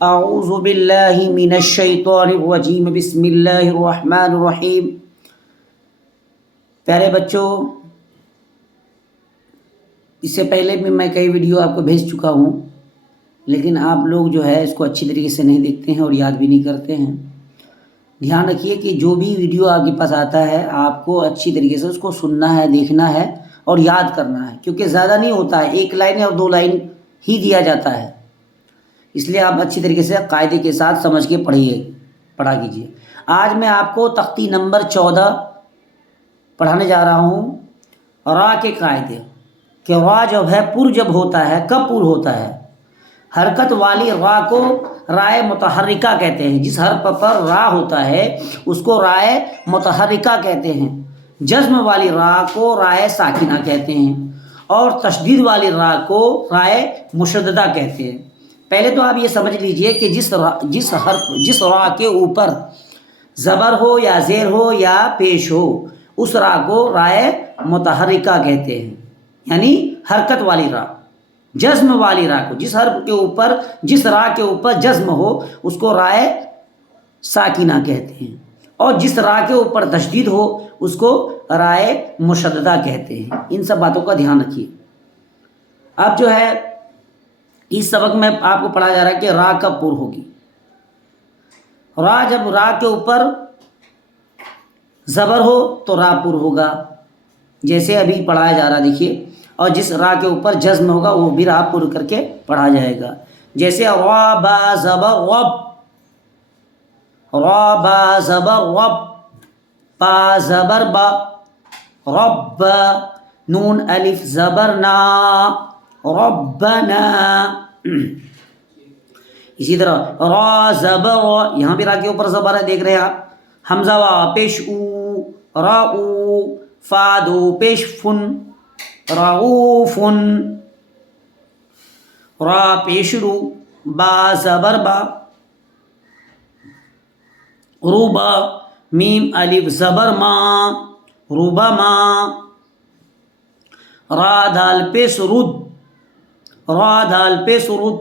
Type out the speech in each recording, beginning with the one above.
اعوذ باللہ من الشیطان الرجیم، بسم اللہ الرحمن الرحیم۔ پیارے بچوں، اس سے پہلے بھی میں کئی ویڈیو آپ کو بھیج چکا ہوں، لیکن آپ لوگ جو ہے اس کو اچھی طریقے سے نہیں دیکھتے ہیں اور یاد بھی نہیں کرتے ہیں۔ دھیان رکھیے کہ جو بھی ویڈیو آپ کے پاس آتا ہے آپ کو اچھی طریقے سے اس کو سننا ہے، دیکھنا ہے اور یاد کرنا ہے، کیونکہ زیادہ نہیں ہوتا ہے، 1 لائن اور 2 لائن ہی دیا جاتا ہے، اس لیے آپ اچھی طریقے سے قاعدے کے ساتھ سمجھ کے پڑھا کیجیے۔ آج میں آپ کو تختی نمبر 14 پڑھانے جا رہا ہوں۔ را کے قاعدے کہ را جب ہے پر جب ہوتا ہے، کب پر ہوتا ہے؟ حرکت والی را کو رائے متحرکہ کہتے ہیں۔ جس حرف پر را ہوتا ہے اس کو رائے متحرکہ کہتے ہیں۔ جزم والی را کو رائے ساکنہ کہتے ہیں اور تشدید والی را کو رائے مشددہ کہتے ہیں۔ پہلے تو آپ یہ سمجھ لیجئے کہ جس را کے اوپر زبر ہو یا زیر ہو یا پیش ہو اس را کو رائے متحرکہ کہتے ہیں، یعنی حرکت والی را۔ جزم والی را کو جس را کے اوپر جزم ہو اس کو رائے ساکنہ کہتے ہیں، اور جس را کے اوپر تشدید ہو اس کو رائے مشددہ کہتے ہیں۔ ان سب باتوں کا دھیان رکھیے۔ اب جو ہے اس سبق میں آپ کو پڑھا جا رہا ہے کہ را کب پر ہوگی۔ جب را کے اوپر زبر ہو تو را پر ہوگا، جیسے ابھی پڑھایا جا رہا دیکھیے، اور جس را کے اوپر جزم ہوگا وہ بھی را پر کر کے پڑھا جائے گا، جیسے را با زبر رب، را با زبر رب، با زبر با، رب، نون الف زبر نا، ربنا۔ اسی طرح را زبر، یہاں بھی را کے اوپر زبر ہے، دیکھ رہے ہیں آپ۔ حمزہ وا پیش او، را او، فا دو پیش فن، رعوفن، را پیش رو، با زبر با، روبا، میم الف زبر ما، روبما، را دال پیش رد، را دال پیش رد،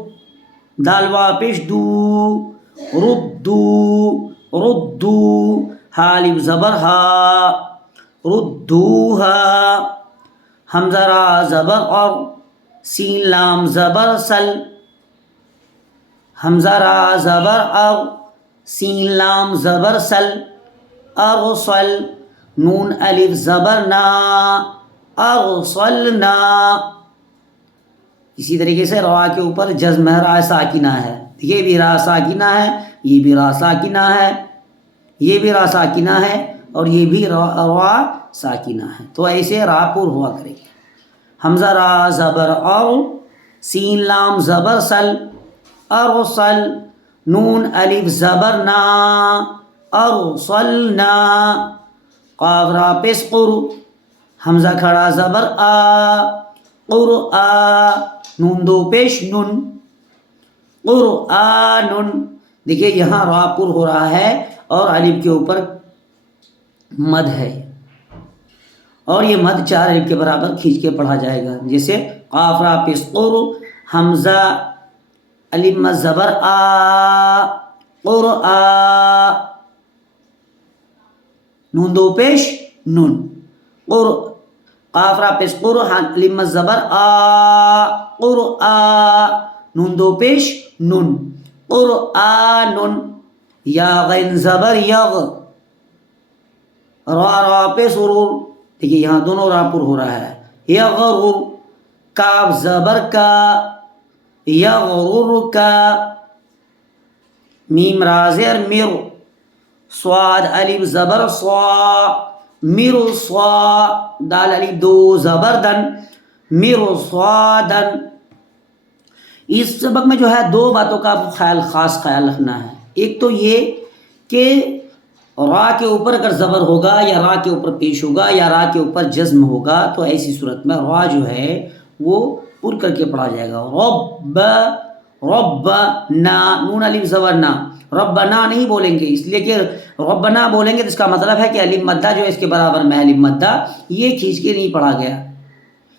دال وا پیش دو، ردو، ردو، ہا الف زبر ہا، ردوہا، حمزہ را زبر اور، سین لام زبر سل، حمزہ را زبر اور، سین لام زبر سل، ارسل، نون الف زبر نا، ارسلنا۔ اسی طریقے سے را کے اوپر جزم ہے، را ساکنہ ہے، یہ بھی را ساکنہ ہے، یہ بھی را ساکنہ ہے، یہ بھی را ساکنہ ہے، اور یہ بھی را ساکنہ ہے، تو ایسے را پر ہوا کرے گی۔ حمزہ را زبر اور، سین لام زبر سل، ارسل، نون الف زبر نا، ارسلنا، قاف را پیش قر، حمزہ کھڑا زبر آ، قرآ، نون دو پیش نن، قرآن۔ دیکھیے یہاں را پر ہو رہا ہے اور الف کے اوپر مد ہے، اور یہ مد 4 الف کے برابر کھینچ کے پڑھا جائے گا، جیسے قاف را پیش قر، حمزہ الف مد زبر آ، قرآ، نون دو پیش نن، قاف را پیش قر، الف مد زبر آ، قرآ، نون دو پیش نن، قرآن، یا غین زبر یغ، را پہ سرور، دیکھیے یہاں دونوں را پر ہو رہا ہے، یغرر، کاف زبر کا، یغرر کا، میم را زیر مر، صاد الف زبر صا، مر صا، دال الف دو زبر دن، مر صادن۔ اس سبق میں جو ہے 2 باتوں کا آپ کو خاص خیال رکھنا ہے۔ ایک تو یہ کہ را کے اوپر اگر زبر ہوگا یا را کے اوپر پیش ہوگا یا را کے اوپر جزم ہوگا تو ایسی صورت میں را جو ہے وہ پر کر کے پڑھا جائے گا۔ رب، ربنا، نون الف زبر نا، ربنا نہیں بولیں گے، اس لیے کہ ربنا بولیں گے تو اس کا مطلب ہے کہ الف مدہ جو ہے اس کے برابر میں الف مدہ، یہ کھینچ کے نہیں پڑھا گیا،